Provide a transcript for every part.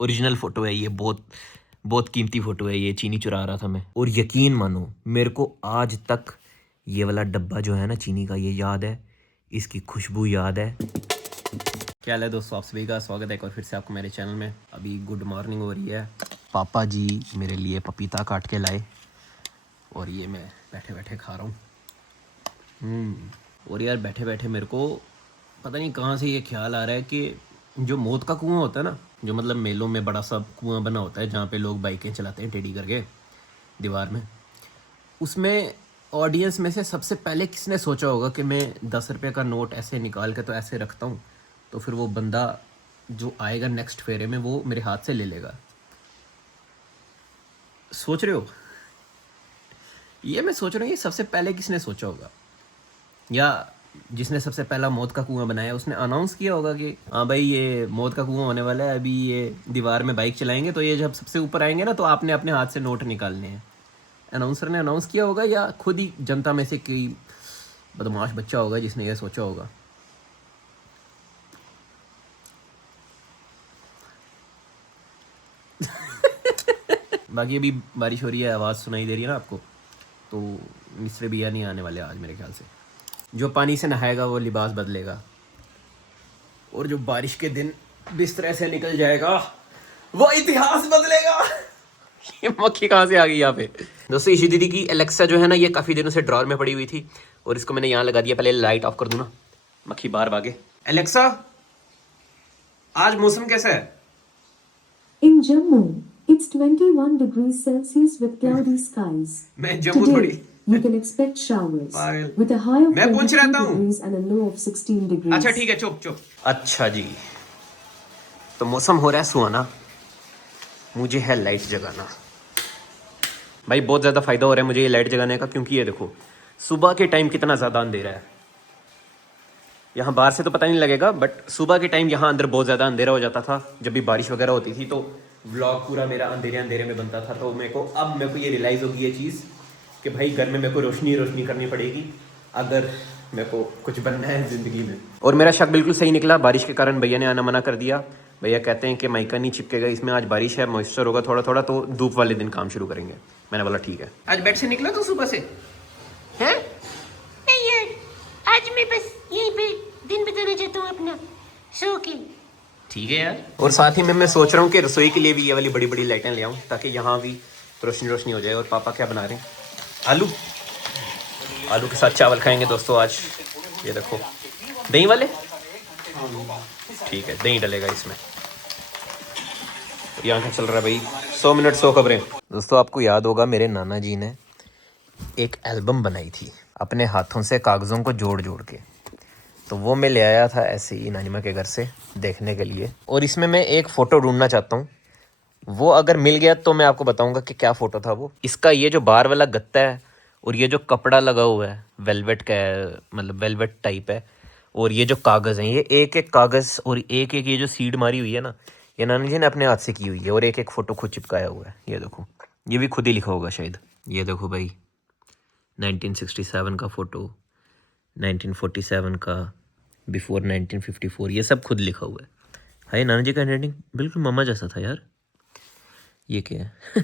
Original photo है ये, बहुत बहुत कीमती फ़ोटो है ये, चीनी चुरा रहा था मैं। और यकीन मानो मेरे को आज तक ये वाला डब्बा जो है ना चीनी का, ये याद है, इसकी खुशबू याद है। क्या हाल है दोस्तों, आप सभी का स्वागत है एक बार फिर से आपको मेरे चैनल में। अभी गुड मॉर्निंग हो रही है। पापा जी मेरे लिए पपीता काट के लाए और ये मैं बैठे बैठे खा रहा हूँ। और यार बैठे बैठे मेरे को पता नहीं कहाँ से ये ख्याल आ रहा है कि जो मौत का कुआं होता है ना, जो मतलब मेलों में बड़ा सा कुआं बना होता है जहाँ पे लोग बाइकें चलाते हैं टेढ़ी करके दीवार में, उसमें ऑडियंस में से सबसे पहले किसने सोचा होगा कि मैं 10 रुपये का नोट ऐसे निकाल के तो ऐसे रखता हूँ, तो फिर वो बंदा जो आएगा नेक्स्ट फेरे में वो मेरे हाथ से ले लेगा। सोच रहे हो? ये मैं सोच रहा हूँ ये सबसे पहले किसने सोचा होगा, या जिसने सबसे पहला मौत का कुआं बनाया उसने अनाउंस किया होगा कि हाँ भाई ये मौत का कुआं होने वाला है, अभी ये दीवार में बाइक चलाएंगे तो ये जब सबसे ऊपर आएंगे ना तो आपने अपने हाथ से नोट निकालने हैं। अनाउंसर ने अनाउंस किया होगा या खुद ही जनता में से कोई बदमाश बच्चा होगा जिसने ये सोचा होगा। बाकी अभी बारिश हो रही है, आवाज़ सुनाई दे रही है ना आपको, तो मिस्र भैया नहीं आने वाले आज मेरे ख्याल से। जो पानी से नहाएगा वो लिबास बदलेगा, और जो बारिश के दिन बिस्तर से निकल जाएगा वो इतिहास बदलेगा। ये मक्खी कहाँ से आ गई यहाँ पे? दोस्तों ईशी दीदी की एलेक्सा जो है ना, ये काफ़ी दिनों से ड्रॉर में पड़ी हुई थी और इसको मैंने यहाँ लगा दिया। पहले लाइट ऑफ कर दूँ ना, मक्खी बाहर भागे। एलेक्सा आज मौसम कैसा है? In Jammu, it's 21 degrees Celsius with cloudy skies. मैं जम्मू थोड़ी Today, you can expect showers पागल। with a high of मैं पूछ 22 रहता हूँ। degrees and a low of 16 degrees. अच्छा ठीक है, चुप चुप। अच्छा जी, तो मौसम हो रहा है सुहाना, मुझे है लाइट जगाना। भाई बहुत ज़्यादा फ़ायदा हो रहा है मुझे ये लाइट जगाने का, क्योंकि ये देखो सुबह के टाइम कितना ज़्यादा अंधेरा है। यहाँ बाहर से तो पता नहीं लगेगा, बट सुबह के टाइम यहाँ अंदर बहुत ज़्यादा अंधेरा हो जाता था जब भी बारिश वगैरह होती थी, तो व्लॉग पूरा मेरा अंधेरे अंधेरे में बनता था। तो मेरे को ये रियलाइज़ होगी ये चीज़ कि भाई घर में मेरे को रोशनी रोशनी करनी पड़ेगी अगर मेरे को कुछ बनना है ज़िंदगी में। और मेरा शक बिल्कुल सही निकला, बारिश के कारण भैया ने आना मना कर दिया। भैया कहते हैं कि माइका नहीं चिपकेगा इसमें, आज बारिश है, मॉइस्चर होगा थोड़ा थोड़ा, तो धूप वाले दिन काम शुरू करेंगे। मैंने बोला ठीक है। आज बेड से निकला तो सुबह से हैं? नहीं यार, आज मैं बस यहीं पे दिन बिताना चाहता हूँ अपना, सो के। ठीक है यार। और साथ ही में मैं सोच रहा हूँ कि रसोई के लिए भी ये वाली बड़ी बड़ी लाइटें ले आऊँ ताकि यहाँ भी रोशनी रोशनी हो जाए। और पापा क्या बना रहे हैं? आलू, आलू के साथ चावल खाएंगे दोस्तों आज। ये देखो दही वाले, ठीक है दही डलेगा इसमें। यहाँ क्या चल रहा है भाई? 100 मिनट 100 खबरें। दोस्तों आपको याद होगा मेरे नाना जी ने एक एल्बम बनाई थी अपने हाथों से कागज़ों को जोड़ जोड़ के, तो वो मैं ले आया था ऐसे ही नानिमा के घर से देखने के लिए। और इसमें मैं एक फ़ोटो ढूंढना चाहता हूँ, वो अगर मिल गया तो मैं आपको बताऊंगा कि क्या फ़ोटो था वो। इसका ये जो बाहर वाला गत्ता है और ये जो कपड़ा लगा हुआ है वेलवेट का है, मतलब वेलवेट टाइप है, और ये जो कागज़ हैं, ये एक एक कागज़ और एक एक ये जो सीड मारी हुई है ना, ये नानी जी ने अपने हाथ से की हुई है। और एक एक फ़ोटो खुद चिपकाया हुआ है, ये देखो, ये भी खुद ही लिखा होगा शायद। ये देखो भाई 1967 का फ़ोटो, 1947 का, बिफोर 1954, ये सब खुद लिखा हुआ है। हाय नाना जी का हैंडराइटिंग बिल्कुल मम्मा जैसा था यार। ये क्या है?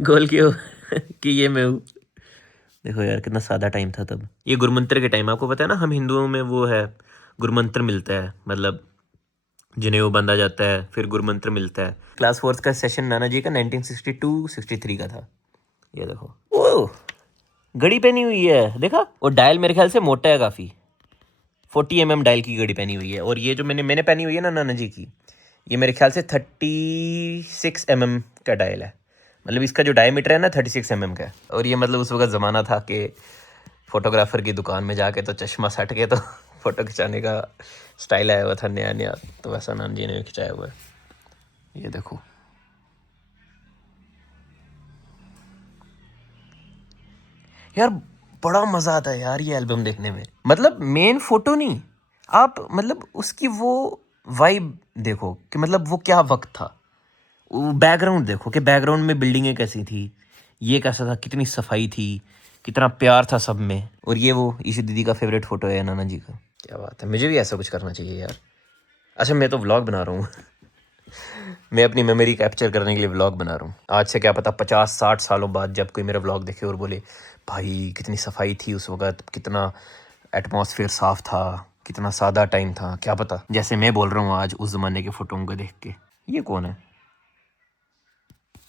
गोल क्यों? कि ये मैं हूँ। देखो यार कितना सादा टाइम था तब। ये गुरमंत्र के टाइम, आपको पता है ना हम हिंदुओं में वो है गुरमंत्र मिलता है, मतलब जनेऊ बांधा जाता है फिर गुरमंत्र मिलता है। क्लास 4 का सेशन नाना जी का 1962-63 का था। ये देखो ओह घड़ी पहनी हुई है, देखा? और डायल मेरे ख्याल से मोटा है काफ़ी, 40 mm डायल की घड़ी पहनी हुई है। और ये जो मैंने पहनी हुई है ना नाना जी की, ये मेरे ख्याल से 36 mm का डायल है, मतलब इसका जो डायमीटर है ना 36 mm का है। और ये मतलब उस वक्त ज़माना था कि फ़ोटोग्राफ़र की दुकान में जाके तो चश्मा सट के तो फ़ोटो खिंचाने का स्टाइल आया हुआ था नया नया, तो वैसा नाना जी ने खिंचाया हुआ है। ये देखो यार, बड़ा मज़ा आता है यार ये एल्बम देखने में। मतलब मेन फ़ोटो नहीं, आप मतलब उसकी वो वाइब देखो कि मतलब वो क्या वक्त था। वो बैकग्राउंड देखो कि बैकग्राउंड में बिल्डिंगें कैसी थी, ये कैसा था, कितनी सफाई थी, कितना प्यार था सब में। और ये वो ईशू दीदी का फेवरेट फ़ोटो है नाना जी का। क्या बात है, मुझे भी ऐसा कुछ करना चाहिए यार। अच्छा मैं तो व्लॉग बना रहा हूँ। मैं अपनी मेमोरी कैप्चर करने के लिए व्लॉग बना रहा हूँ। आज से क्या पता 50-60 सालों बाद जब कोई मेरा व्लॉग देखे और बोले भाई कितनी सफाई थी उस वक़्त, कितना एटमॉस्फेयर साफ़ था, कितना सादा टाइम था, क्या पता। जैसे मैं बोल रहा हूँ आज उस ज़माने के फ़ोटों को देख के। ये कौन है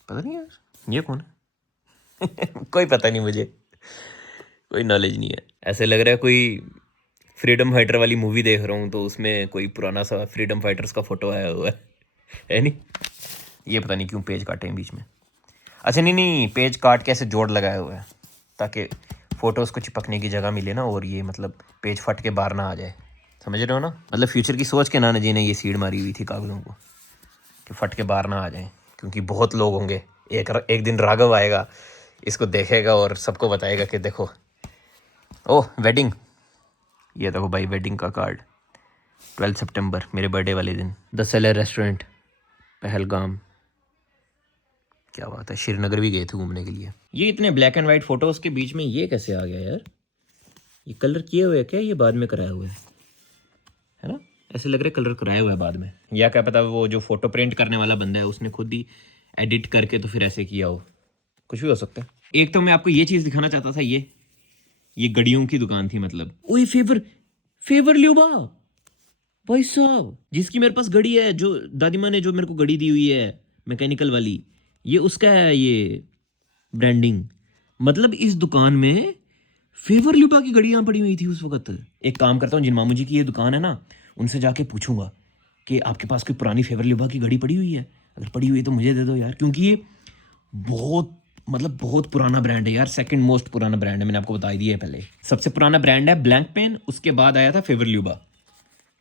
पता नहीं यार, ये कौन है कोई पता नहीं मुझे, कोई नॉलेज नहीं है। ऐसे लग रहा है कोई फ्रीडम फाइटर वाली मूवी देख रहा हूँ तो उसमें कोई पुराना सा फ्रीडम फाइटर्स का फ़ोटो आया हुआ है नहीं? ये पता नहीं क्यों पेज काटे हैं बीच में। अच्छा नहीं, पेज काट के ऐसे जोड़ लगाया हुआ है ताकि फ़ोटोज़ को चिपकने की जगह मिले ना, और ये मतलब पेज फट के बाहर ना आ जाए। समझ रहे हो ना? मतलब फ्यूचर की सोच के नाना जी ने ये सीड मारी हुई थी कागज़ों को कि फट के बाहर ना आ जाए, क्योंकि बहुत लोग होंगे। एक दिन राघव आएगा, इसको देखेगा और सबको बताएगा कि देखो ओह वेडिंग, ये देखो भाई वेडिंग का कार्ड 12 सितंबर मेरे बर्थडे वाले दिन। द सेलर रेस्टोरेंट पहलगाम, क्या बात है। श्रीनगर भी गए थे घूमने के लिए। ये इतने ब्लैक एंड वाइट फोटोज़ के बीच में ये कैसे आ गया यार? ये कलर किए हुए है क्या? ये बाद में कराया हुआ है ना? ऐसे लग रहा है कलर कराया हुआ है बाद में, या क्या पता वो जो फोटो प्रिंट करने वाला बंदा है उसने खुद ही एडिट करके तो फिर ऐसे किया हो, कुछ भी हो सकता है। एक तो मैं आपको ये चीज़ दिखाना चाहता था, ये घड़ियों की दुकान थी। मतलब ओए फेवर ल्यूबा भाई साहब, जिसकी मेरे पास घड़ी है, जो दादी माँ ने जो मेरे को घड़ी दी हुई है मैकेनिकल वाली, ये उसका है ये ब्रांडिंग। मतलब इस दुकान में फेवर ल्यूबा की घड़ियाँ पड़ी हुई थी उस वक्त। एक काम करता हूँ, जिन मामू जी की ये दुकान है ना, उनसे जाके पूछूंगा कि आपके पास कोई पुरानी फेवर ल्यूबा की घड़ी पड़ी हुई है? अगर पड़ी हुई है तो मुझे दे दो यार, क्योंकि ये बहुत पुराना ब्रांड है यार। सेकंड मोस्ट पुराना ब्रांड है, मैंने आपको बता दिया है पहले। सबसे पुराना ब्रांड है ब्लैंक पेन, उसके बाद आया था फेवर ल्यूबा।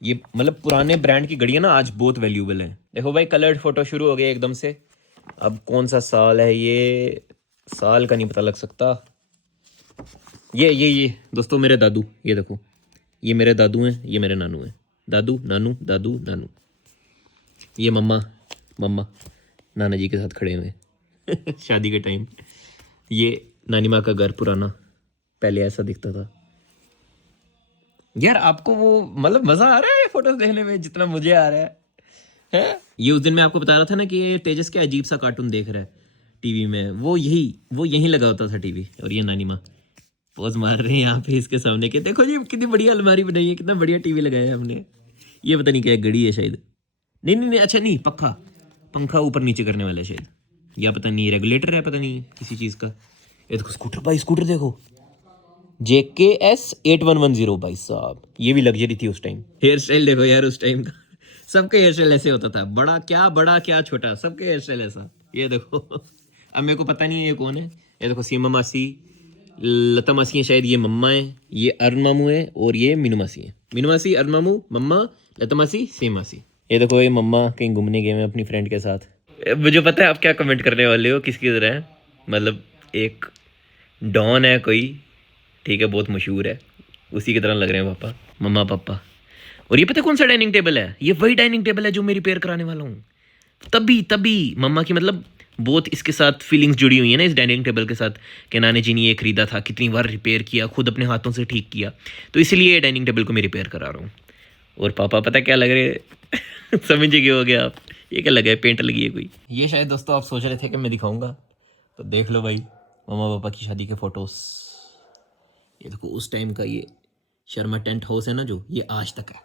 ये मतलब पुराने ब्रांड की घड़ियाँ ना आज बहुत वैल्यूएबल हैं। देखो भाई कलर्ड फोटो शुरू हो गए एकदम से। अब कौन सा साल है ये, साल का नहीं पता लग सकता। ये दोस्तों मेरे दादू, ये देखो ये मेरे दादू हैं, ये मेरे नानू हैं। दादू नानू। ये मम्मा नाना जी के साथ खड़े हुए शादी के टाइम। ये नानी माँ का घर पुराना, पहले ऐसा दिखता था। यार आपको वो मतलब मजा आ रहा है फोटोज देखने में जितना मुझे आ रहा है? ये उस दिन मैं आपको बता रहा था ना कि ये तेजस के अजीब सा कार्टून देख रहा है टीवी में, वो यही लगा होता था टीवी। और ये नानी माँ पोज मार रहे हैं यहाँ पे इसके सामने के, देखो जी कितनी बढ़िया अलमारी बनाई है, कितना बढ़िया टीवी लगाया है हमने। ये पता नहीं क्या घड़ी है शायद, नहीं अच्छा नहीं, पंखा ऊपर नीचे करने वाला है शायद, या पता नहीं रेगुलेटर है, पता नहीं किसी चीज़ का। ये देखो स्कूटर, भाई स्कूटर देखो JKS 8110 भाई साहब, ये भी लग्जरी थी उस टाइम। हेयर स्टाइल देखो यार उस टाइम का, सबके हेयर स्टाइल ऐसे होता था, बड़ा क्या छोटा, सबके हेयर स्टाइल ऐसा। ये देखो अब मेरे को पता नहीं है ये कौन है। ये देखो सीमा मासी, लता मासी है शायद, ये मम्मा है, ये अरुण मामू है, और ये मीनू मासी है। मीनू मासी, अरुण मामू, मम्मा, लता मासी, सीमा मासी। ये देखो ये मम्मा कहीं घूमने गए हैं अपनी फ्रेंड के साथ। मुझे पता है आप क्या कमेंट करने वाले हो, किसकी तरह है। मतलब एक डॉन है कोई, ठीक है, बहुत मशहूर है, उसी की तरह लग रहे हैं पापा, मम्मा पापा। और ये पता है कौन सा डाइनिंग टेबल है? ये वही डाइनिंग टेबल है जो मैं रिपेयर कराने वाला हूँ। तभी मम्मा की मतलब बहुत इसके साथ फीलिंग्स जुड़ी हुई है ना इस डाइनिंग टेबल के साथ, कि नानी जी ने ये खरीदा था, कितनी बार रिपेयर किया, खुद अपने हाथों से ठीक किया, तो इसलिए ये डाइनिंग टेबल को मैं रिपेयर करा रहा हूँ। और पापा पता क्या लग रहे समझ गए हो गया आप, ये क्या लगा है, पेंट लगी है कोई। ये शायद दोस्तों आप सोच रहे थे कि मैं दिखाऊंगा, तो देख लो भाई मम्मा पापा की शादी के फोटोज़। ये देखो उस टाइम का, ये शर्मा टेंट हाउस है ना जो, ये आज तक है,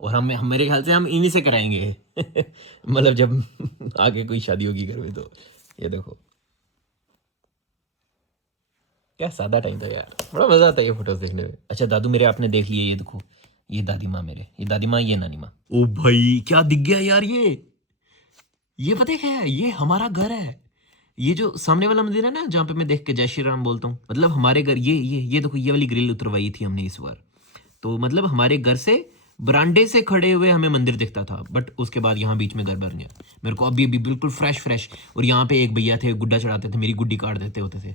और हम मेरे ख्याल से हम इन्हीं से कराएंगे मतलब जब आगे कोई शादी होगी घर में तो। ये देखो क्या सादा टाइम था यार, बड़ा मजा आता है ये फोटोज देखने में। अच्छा दादू मेरे आपने देख लिए, ये देखो ये दादी माँ मेरे, ये दादी माँ, ये नानी माँ। ओ भाई क्या दिख गया यार, ये पता है ये हमारा घर है। ये जो सामने वाला मंदिर है ना जहाँ पे मैं देख के जय श्री राम बोलता हूँ, मतलब हमारे घर ये देखो ये वाली ग्रिल उतरवाई थी हमने इस बार। तो मतलब हमारे घर से बरांडे से खड़े हुए हमें मंदिर दिखता था, बट उसके बाद यहाँ बीच में घर बन गया। मेरे को अभी बिल्कुल फ्रेश। और यहाँ पे एक भैया थे, गुड्डा चढ़ाते थे, मेरी गुड्डी काट देते होते थे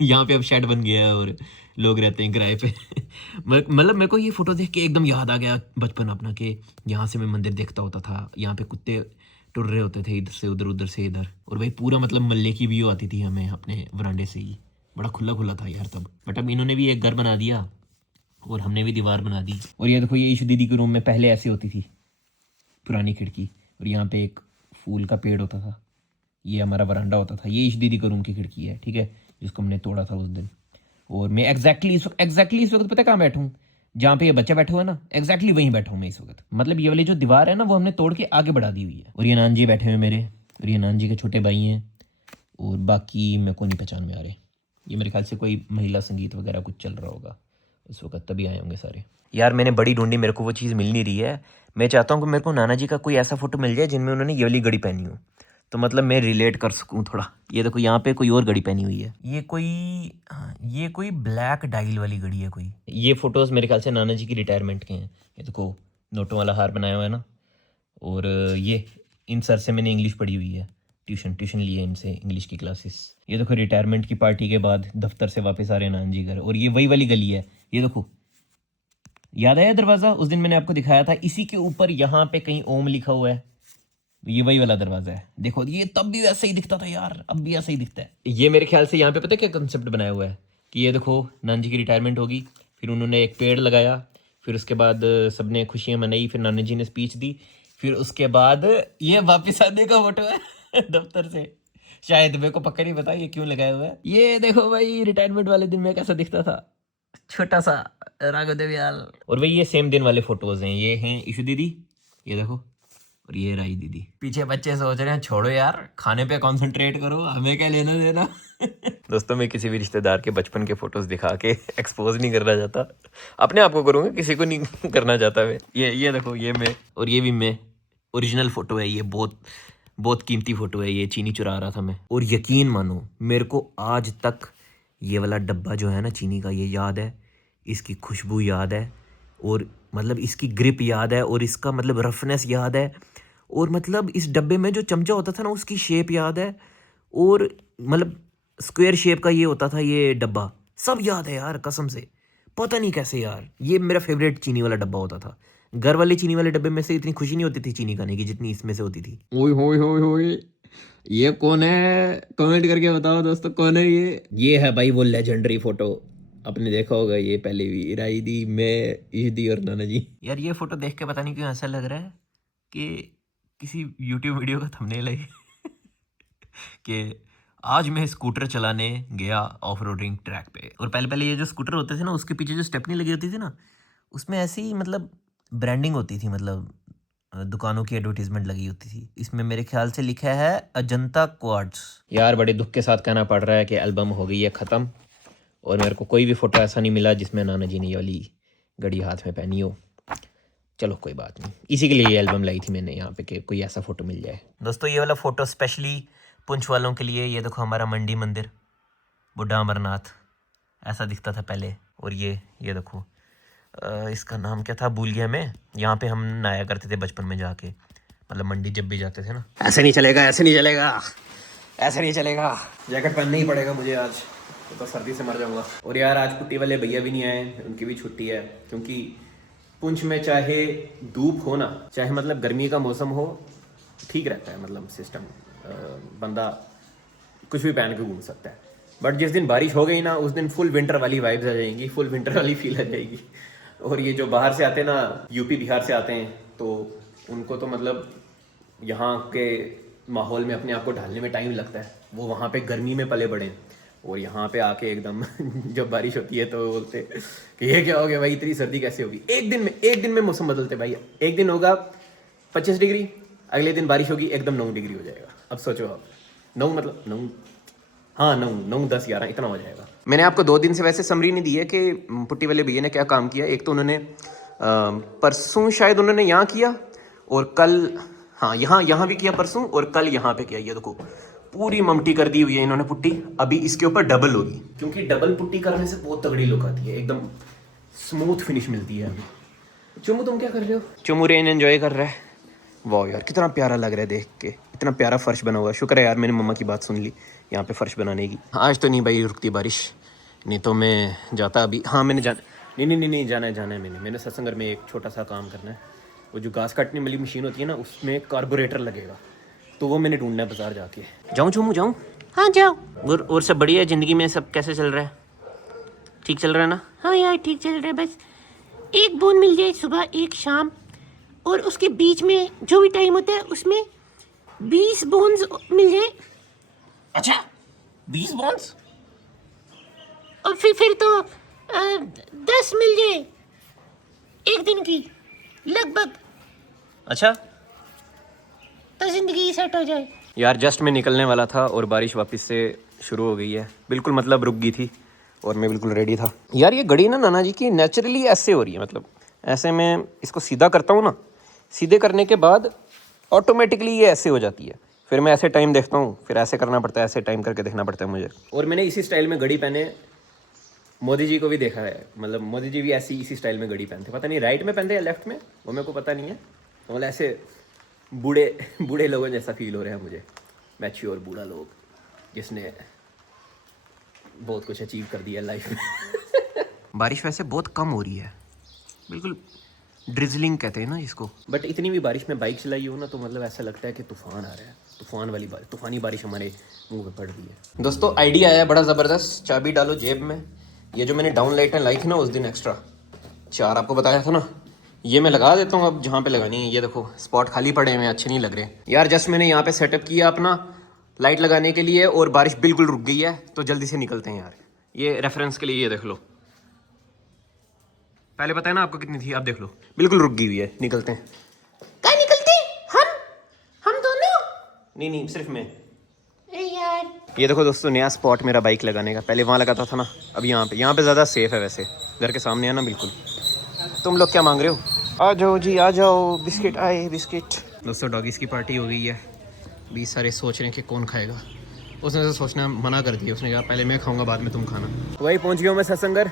यहाँ पे अब शेड बन गया है और लोग रहते हैं किराए पे मतलब मेरे को ये फोटो देख के एकदम याद आ गया बचपन अपना, कि यहाँ से मैं मंदिर देखता होता था, यहाँ पे कुत्ते टुर रहे होते थे इधर से उधर से इधर, और भाई पूरा मतलब मल्ले की व्यू आती थी हमें अपने वरांडे से ही, बड़ा खुला था यार तब। बट अब इन्होंने भी एक घर बना दिया और हमने भी दीवार बना दी। और ये देखो ये ईशू दीदी के रूम में पहले ऐसे होती थी पुरानी खिड़की, और यहाँ पे एक फूल का पेड़ होता था, ये हमारा वरांडा होता था, ये ईश दीदी का रूम की खिड़की है, ठीक है, जिसको हमने तोड़ा था उस दिन। और मैं एग्जैक्टली इस वक्त पता है कहाँ बैठा हूँ, जहाँ पे ये बच्चा बैठा हुआ है ना, एग्जैक्टली वहीं बैठा हूँ मैं इस वक्त। मतलब ये वाली जो दीवार है ना वो हमने तोड़ के आगे बढ़ा दी हुई है। और ये नान जी बैठे हुए मेरे, और ये नान जी के छोटे भाई हैं, और बाकी मेरे को नहीं पहचान में आ रहे। ये मेरे ख्याल से कोई महिला संगीत वगैरह कुछ चल रहा होगा उस वक्त, तभी आए होंगे सारे। यार मैंने बड़ी ढूंढी, मेरे को वो चीज़ मिल नहीं रही है। मैं चाहता हूँ कि मेरे को नाना जी का कोई ऐसा फोटो मिल जाए जिनमें उन्होंने ये वाली घड़ी पहनी हो, तो मतलब मैं रिलेट कर सकूँ थोड़ा। ये देखो यहाँ पे कोई और घड़ी पहनी हुई है, ये कोई ब्लैक डायल वाली घड़ी है कोई। ये फोटोज़ मेरे ख्याल से नाना जी की रिटायरमेंट के हैं। ये देखो नोटों वाला हार बनाया हुआ है ना, और ये इन सर से मैंने इंग्लिश पढ़ी हुई है, ट्यूशन ली है इनसे इंग्लिश की क्लासेस। ये देखो रिटायरमेंट की पार्टी के बाद दफ्तर से वापस आ रहे हैं नान जी घर, और ये वही वाली गली है। ये देखो याद आया दरवाज़ा, उस दिन मैंने आपको दिखाया था, इसी के ऊपर यहाँ पे कहीं ओम लिखा हुआ है, ये वही वाला दरवाजा है। देखो ये तब भी वैसे ही दिखता था यार, अब भी ऐसा ही दिखता है। ये मेरे ख्याल से यहाँ पे पता है क्या कंसेप्ट बनाया हुआ है कि ये देखो नाना जी की रिटायरमेंट होगी, फिर उन्होंने एक पेड़ लगाया, फिर उसके बाद सबने खुशियाँ मनाई, फिर नाना जी ने स्पीच दी, फिर उसके बाद ये वापस आने का फोटो है दफ्तर से। शायद मेरे को पक्का नहीं पता ये क्यों लगाया हुआ है। ये देखो भाई रिटायरमेंट वाले दिन में कैसा दिखता था, छोटा सा राघव देवयाल। और भाई ये सेम दिन वाले फोटोज हैं, ये हैं ईशू दीदी, ये देखो, और ये राई दीदी। पीछे बच्चे सोच रहे हैं छोड़ो यार, खाने पे कंसंट्रेट करो, हमें क्या लेना देना। दोस्तों मैं किसी भी रिश्तेदार के बचपन के फोटोज दिखा के एक्सपोज नहीं करना चाहता, अपने आप को करूँगा, किसी को नहीं करना चाहता मैं। ये देखो ये मैं, और ये भी मैं, ओरिजिनल फोटो है ये, बहुत कीमती फोटो है ये, चीनी चुरा रहा था मैं। और यकीन मानो मेरे को आज तक ये वाला डब्बा जो है ना चीनी का, ये याद है, इसकी खुशबू याद है, और मतलब इसकी ग्रिप याद है, और इसका मतलब रफनेस याद है, और मतलब इस डब्बे में जो चमचा होता था ना उसकी शेप याद है, और मतलब स्क्वायर शेप का ये होता था ये डब्बा, सब याद है यार कसम से, पता नहीं कैसे यार। ये मेरा फेवरेट चीनी वाला डब्बा होता था। घर वाले चीनी वाले डब्बे में से इतनी खुशी नहीं होती थी चीनी खाने की जितनी इसमें से होती थी। ओए होए होए होए, ये कौन है, कमेंट करके बताओ दोस्तों कौन है ये है भाई वो लेजेंडरी फोटो, आपने देखा होगा ये पहले भी, राई दी, मैं, ईदी और नाना जी। यार ये फोटो देख के पता नहीं क्यों ऐसा लग रहा है कि किसी यूट्यूब वीडियो का थंबनेल है कि आज मैं स्कूटर चलाने गया ऑफ रोडिंग ट्रैक पे। और पहले ये जो स्कूटर होते थे ना उसके पीछे जो स्टेपनी लगी होती थी ना, उसमें ऐसी मतलब ब्रांडिंग होती थी, मतलब दुकानों की एडवर्टीजमेंट लगी होती थी। इसमें मेरे ख्याल से लिखा है अजंता क्वार्ट्स। यार बड़े दुख के साथ कहना पड़ रहा है कि एल्बम हो गई है ख़त्म, और मेरे को कोई भी फ़ोटो ऐसा नहीं मिला जिसमें नाना जी ने ये वाली घड़ी हाथ में पहनी हो। चलो कोई बात नहीं, इसी के लिए ये एल्बम लाई थी मैंने यहाँ पे कि कोई ऐसा फ़ोटो मिल जाए। दोस्तों ये वाला फ़ोटो स्पेशली पुंछ वालों के लिए। ये देखो हमारा मंडी मंदिर, बुढ़ा अमरनाथ ऐसा दिखता था पहले। और ये देखो इसका नाम क्या था भूल गया मैं, यहाँ पे हम नहाया करते थे बचपन में जाके, मतलब मंडी जब भी जाते थे ना। ऐसे नहीं चलेगा, ऐसे नहीं चलेगा, ऐसे नहीं चलेगा, जैकेट पहनना ही पड़ेगा मुझे आज, तो सर्दी से मर जाऊंगा। और यार आज पुट्टी वाले भैया भी नहीं आए, उनकी भी छुट्टी है, क्योंकि पुंछ में चाहे धूप हो ना, चाहे मतलब गर्मी का मौसम हो, ठीक रहता है मतलब सिस्टम, बंदा कुछ भी पहन के घूम सकता है। बट जिस दिन बारिश हो गई ना उस दिन फुल विंटर वाली वाइब्स आ जाएंगी, फुल विंटर वाली फील आ जाएगी। और ये जो बाहर से आते हैं ना, यूपी बिहार से आते हैं, तो उनको तो मतलब यहाँ के माहौल में अपने आप को ढालने में टाइम लगता है। वो वहाँ पे गर्मी में पले बड़े, और यहाँ पे आके एकदम जब बारिश होती है तो बोलते कि ये क्या हो गया भाई, इतनी सर्दी कैसे होगी। एक दिन में मौसम बदलते भाई, एक दिन होगा 25 डिग्री, अगले दिन बारिश होगी एकदम 9 डिग्री हो जाएगा। अब सोचो आप 9 मतलब 9, हाँ 9, 10, 11 इतना हो जाएगा। मैंने आपको 2 दिन से वैसे समरी नहीं दी है कि पुट्टी वाले भैया ने क्या काम किया। एक तो उन्होंने परसों शायद उन्होंने यहाँ किया, और कल हाँ यहाँ भी किया परसों, और कल यहाँ पे किया। ये देखो पूरी ममटी कर दी हुई है इन्होंने पुट्टी, अभी इसके ऊपर डबल होगी, क्योंकि डबल पुट्टी करने से बहुत तगड़ी लुक आती है, एकदम स्मूथ फिनिश मिलती है अभी। चुमू तुम क्या कर रहे हो? चुमू रेन एंजॉय कर रहा है। वाह यार कितना प्यारा लग रहा है देख के, इतना प्यारा फर्श बना हुआ है। शुक्र है यार मैंने मम्मा की बात सुन ली यहाँ पे फर्श बनाने की। आज तो नहीं भाई रुकती बारिश, नहीं तो मैं जाता अभी। हाँ मैंने नहीं जाना है मैंने सत्संगर में एक छोटा सा काम करना है। वो जो घास काटने वाली मशीन होती है ना, उसमें कार्बोरेटर लगेगा, तो वो मैंने ढूंढना है बाजार जाके। जाऊँ चुमू जाऊँ? हाँ जाओ। और सब बढ़िया है ज़िंदगी में, सब कैसे चल रहा है? ठीक चल रहा है ना? हाँ यार ठीक चल रहा है, बस एक बूंद मिल जाए सुबह एक शाम और उसके बीच में जो भी टाइम होता है उसमें 20 बोन्स मिल जाए। अच्छा 20 बॉन्स? और फिर तो 10 मिल जाए एक दिन की लगभग, अच्छा तो जिंदगी सेट हो जाए। यार जस्ट मैं निकलने वाला था और बारिश वापस से शुरू हो गई है, बिल्कुल मतलब रुक गई थी और मैं बिल्कुल रेडी था। यार ये घड़ी ना नाना जी की नेचुरली ऐसे हो रही है, मतलब ऐसे मैं इसको सीधा करता हूँ ना, सीधे करने के बाद ऑटोमेटिकली ये ऐसे हो जाती है। फिर मैं ऐसे टाइम देखता हूँ, फिर ऐसे करना पड़ता है, ऐसे टाइम करके देखना पड़ता है मुझे। और मैंने इसी स्टाइल में घड़ी पहने मोदी जी को भी देखा है, मतलब मोदी जी भी ऐसी इसी स्टाइल में घड़ी पहनते, पता नहीं राइट में पहनते या लेफ्ट में, वो मेरे को पता नहीं है। मतलब ऐसे बूढ़े बूढ़े लोगों जैसा फील हो रहा है मुझे, मैच्योर बूढ़ा लोग जिसने बहुत कुछ अचीव कर दिया लाइफ में। बारिश वैसे बहुत कम हो रही है, बिल्कुल ड्रिजलिंग कहते हैं ना इसको, बट इतनी भी बारिश में बाइक चलाई हो ना तो मतलब ऐसा लगता है कि तूफान आ रहा है, तूफान वाली बारिश, तूफानी बारिश हमारे मुंह पे पड़ रही है। दोस्तों आइडिया आया बड़ा ज़बरदस्त, चाबी डालो जेब में। ये जो मैंने डाउन लाइटें लाई थी ना उस दिन एक्स्ट्रा 4 आपको बताया था ना, ये मैं लगा देता हूँ अब जहाँ पे लगानी है। ये देखो स्पॉट खाली पड़े हैं, अच्छे नहीं लग रहे यार। जस्ट मैंने यहाँ पे सेटअप किया अपना लाइट लगाने के लिए और बारिश बिल्कुल रुक गई है, तो जल्दी से निकलते हैं यार। ये रेफरेंस के लिए ये देख लो, पहले बताया ना आपको कितनी थी, आप देख लो बिल्कुल रुक गई हुई है। निकलते हैं। क्या निकलते? हम दोनों? नहीं सिर्फ मैं। अरे यार ये देखो दोस्तों नया स्पॉट मेरा बाइक लगाने का, पहले वहाँ लगाता था ना, अब यहाँ पे ज़्यादा सेफ है। वैसे घर के सामने है ना बिल्कुल। तुम लोग क्या मांग रहे हो? आ जाओ जी आ जाओ, बिस्किट आए बिस्किट। दोस्तों डॉगीज़ की पार्टी हो गई है, 20 सारे सोच रहे हैं कि कौन खाएगा। उसने तो सोचना मना कर दिया, उसने कहा पहले मैं खाऊंगा बाद में तुम खाना। वही पहुंच गया हूँ मैं सत्संगर,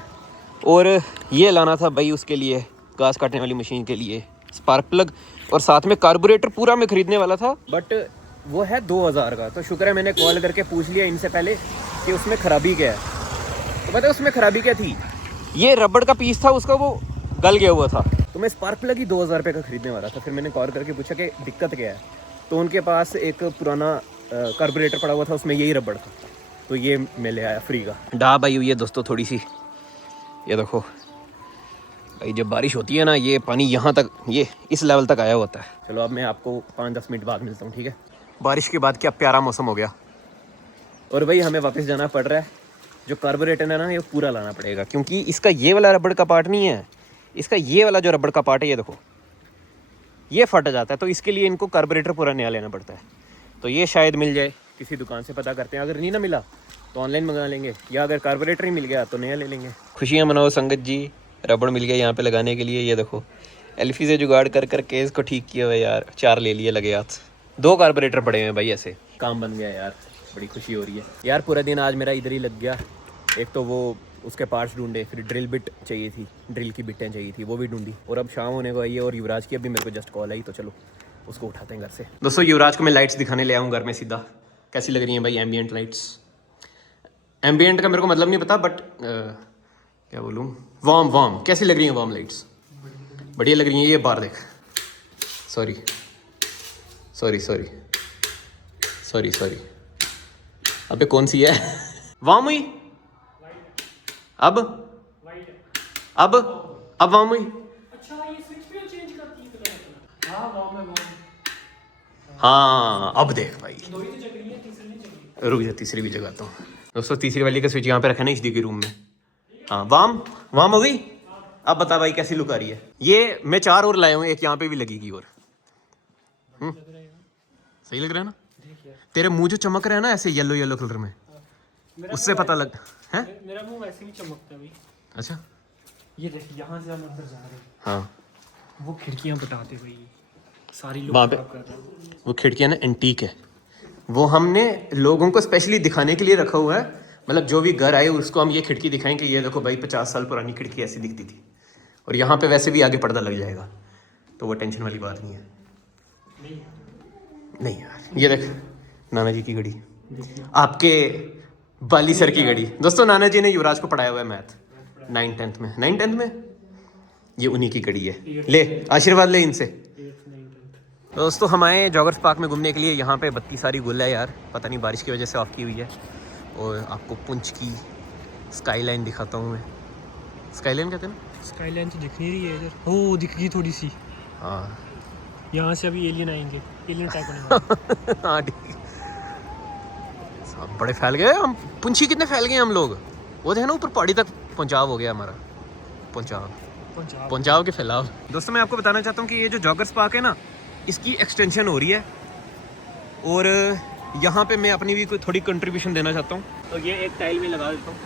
और ये लाना था भाई उसके लिए, घास काटने वाली मशीन के लिए स्पार्क प्लग, और साथ में कार्बोरेटर पूरा मैं खरीदने वाला था, बट वो है 2000 का। तो शुक्र है मैंने कॉल करके पूछ लिया इनसे पहले कि उसमें ख़राबी क्या है। तो पता है उसमें ख़राबी क्या थी? ये रबड़ का पीस था उसका, वो गल गया हुआ था। तो मैं स्पार्क प्लग ही 2000 रुपये का खरीदने वाला था। फिर मैंने कॉल करके पूछा कि दिक्कत क्या है, तो उनके पास एक पुराना कार्बोरेटर पड़ा हुआ था, उसमें यही रबड़ था, तो ये मैं ले आया फ्री का। डाब आई हुई है दोस्तों थोड़ी सी, ये देखो भाई जब बारिश होती है ना ये पानी यहाँ तक, ये इस लेवल तक आया होता है। चलो अब मैं आपको 5-10 मिनट बाद मिलता हूँ, ठीक है? बारिश के बाद क्या प्यारा मौसम हो गया। और भाई हमें वापस जाना पड़ रहा है, जो कार्बोरेटर है ना ये पूरा लाना पड़ेगा, क्योंकि इसका ये वाला रबड़ का पार्ट नहीं है, इसका ये वाला जो रबड़ का पार्ट है ये देखो ये फट जाता है, तो इसके लिए इनको कार्बोरेटर पूरा नया लेना पड़ता है। तो ये शायद मिल जाए किसी दुकान से, पता करते हैं, अगर नहीं ना मिला तो ऑनलाइन मंगा लेंगे, या अगर कार्बोरेटर ही मिल गया तो नया ले लेंगे। खुशियाँ मनाओ संगत जी, रबड़ मिल गया यहाँ पे लगाने के लिए। ये देखो एल्फी से जुगाड़ कर करके इसको ठीक किया हुआ यार, 4 ले लिए लगे हाथ, 2 कार्बोरेटर पड़े हैं भाई, ऐसे काम बन गया यार, बड़ी खुशी हो रही है यार। पूरा दिन आज मेरा इधर ही लग गया, एक तो वो उसके पार्ट्स ढूंढे, फिर ड्रिल बिट चाहिए थी, ड्रिल की बिटें चाहिए थी, वो भी ढूंढी, और अब शाम होने को आई है और युवराज की अभी मेरे को जस्ट कॉल आई, तो चलो उसको उठाते हैं घर से। दोस्तों युवराज को मैं लाइट्स दिखाने ले आऊँ घर में सीधा, कैसी लग रही हैं भाई एम्बियंट लाइट्स। एम्बियंट का मेरे को मतलब नहीं पता, बट क्या बोलूँ, वार्म कैसी लग रही हैं वार्म लाइट्स? बढ़िया लग रही हैं। ये बार देख, सॉरी अबे कौन सी है? वार्म हुई अब वार्म हुई। हाँ अब देख भाई, रुक जा तीसरी भी जगाता हूँ। दोस्तों तीसरी वाली का स्विच यहाँ पे रखा ना इस दी के रूम में। हाँ वार्म हो गई। अब बता भाई कैसी लुक आ रही है? ये मैं 4 और लाया हूँ, एक यहाँ पे भी लगेगी और सही लग रहा है ना? तेरे मुंह जो चमक रहा है ना ऐसे येलो कलर में, उससे पता लग है। मेरा मुंह वैसे भी चमकता है भाई। अच्छा ये देख यहाँ से हम अंदर जा रहे हैं, हाँ वो खिड़कियाँ बताते भाई सारी लोग वहाँ पे खराब कर रहे हैं। वो खिड़कियाँ ना एंटीक है, वो हमने लोगों को स्पेशली दिखाने के लिए रखा हुआ है। मतलब जो भी घर आए उसको हम ये खिड़की दिखाएंगे, ये देखो भाई 50 साल पुरानी खिड़की ऐसी दिखती थी, और यहाँ पे वैसे भी आगे पर्दा लग जाएगा, तो वो टेंशन वाली बात नहीं है। नहीं यार ये देख नाना जी की घड़ी, आपके बाली सर की घड़ी। दोस्तों नाना जी ने युवराज को पढ़ाया हुआ है मैथ 9th में, ये उन्हीं की घड़ी है। ले आशीर्वाद ले इनसे। दोस्तों हम आए जॉगर्स पार्क में घूमने के लिए, यहाँ पे बत्ती सारी गुल है यार, पता नहीं बारिश की वजह से ऑफ की हुई है। और आपको पुंछ की स्काईलाइन दिखाता हूँ मैं। स्काईलाइन कहते हैं ना? स्काईलाइन तो दिख नहीं रही है इधर, ओ दिख गई थोड़ी सी। हाँ यहाँ से अभी एलियन आएंगे, एलियन अटैक होने वाला है। हाँ ठीक। सब बड़े फैल गए हम, पुंछी कितने फैल गए हम लोग। वो थे ना ऊपर पहाड़ी तक पंजाब हो गया हमारा, पंजाब के फैलाव। दोस्तों मैं आपको बताना चाहता हूँ कि ये जो जॉगर्स पार्क है ना, इसकी एक्सटेंशन हो रही है और यहाँ पे मैं अपनी भी कोई थोड़ी कंट्रीब्यूशन देना चाहता हूँ। तो ये एक टाइल में लगा देता हूँ।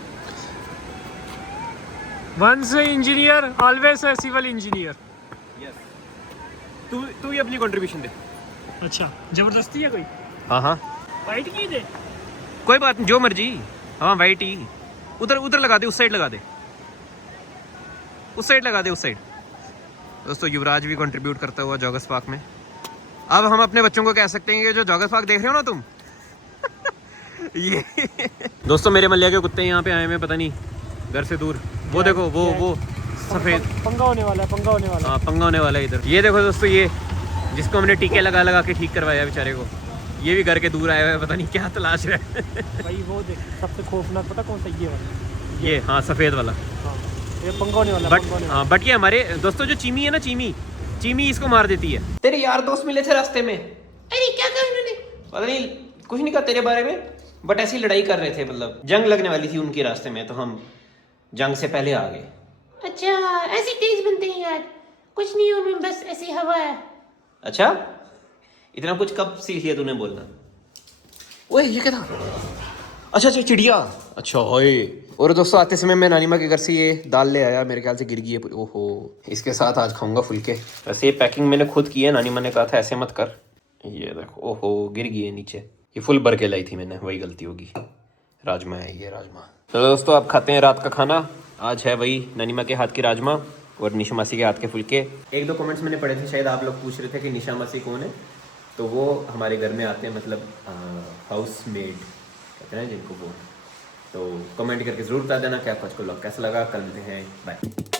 Once engineer always a civil engineer. तू ही अपनी कंट्रीब्यूशन दे। अच्छा, जबरदस्ती है कोई? हाँ हाँ वाइट की दे। कोई बात नहीं, जो मर्जी। हाँ वाइट ही। उधर लगा दे, उस साइड लगा दे, उस साइड लगा दे, उस साइड। दोस्तों युवराज भी कंट्रीब्यूट करता हुआ जॉगर्स पार्क में। अब हम अपने बच्चों को कह सकते हैं कि जो जॉगर्स पार्क देख रहे हो ना तुम ये दोस्तों मेरे मलिया के कुत्ते यहाँ पे आए हुए, पता नहीं घर से दूर। वो देखो वो सफ़ेद पंगा होने वाला है, पंगा होने वाला है। हाँ पंगा होने वाला है इधर। ये देखो दोस्तों, ये जिसको हमने टीके लगा के ठीक करवाया बेचारे को, ये भी घर के दूर आया हुआ है, पता नहीं क्या तलाश रहा है। भाई वो देख, सबसे खौफनाक पता कौन सा? ये वाला, ये हाँ सफ़ेद वाला। हाँ ये पंगा होने वाला है, पंगा होने वाला बट ये हमारे दोस्तों जो चीमी है ना, चीमी इसको मार देती है। तेरे यार दोस्त मिले थे रास्ते में। अरे क्या कहा उन्होंने? पता नहीं, कुछ नहीं कहा तेरे बारे में, बट ऐसी लड़ाई कर रहे थे, मतलब जंग लगने वाली थी उनके रास्ते में, तो हम जंग से पहले आ गए। अच्छा, ऐसे तेज बनते हैं यार। कुछ नहीं उनमें, बस ऐसी हवा है। अच्छा, इतना कुछ कब सीख लिया तूने बोलना? ओए ये क्या था? अच्छा चिड़िया। अच्छा ओए। और दोस्तों आते समय मैं नानी माँ के घर से ये दाल ले आया, मेरे ख्याल से गिर गई है। ओहो, इसके साथ आज खाऊंगा फुलके। वैसे ये पैकिंग मैंने खुद की है, नानी माँ ने कहा था ऐसे मत कर। ये देखो, ओहो गिर गई है नीचे। ये फुल भर के लाई थी मैंने, वही गलती होगी। राजमा है ये, राजमा। तो दोस्तों आप खाते हैं रात का खाना। आज है वही नानी माँ के हाथ की राजमा और निशा मासी के हाथ के फुलके। एक दो कमेंट्स मैंने पढ़े थे, शायद आप लोग पूछ रहे थे कि निशा मासी कौन है। तो वो हमारे घर में आते हैं, मतलब हाउस मेड कहते हैं जिनको वो। तो कमेंट करके ज़रूर बता देना कि आपको कैसा लगा। कल मिलते हैं, बाय।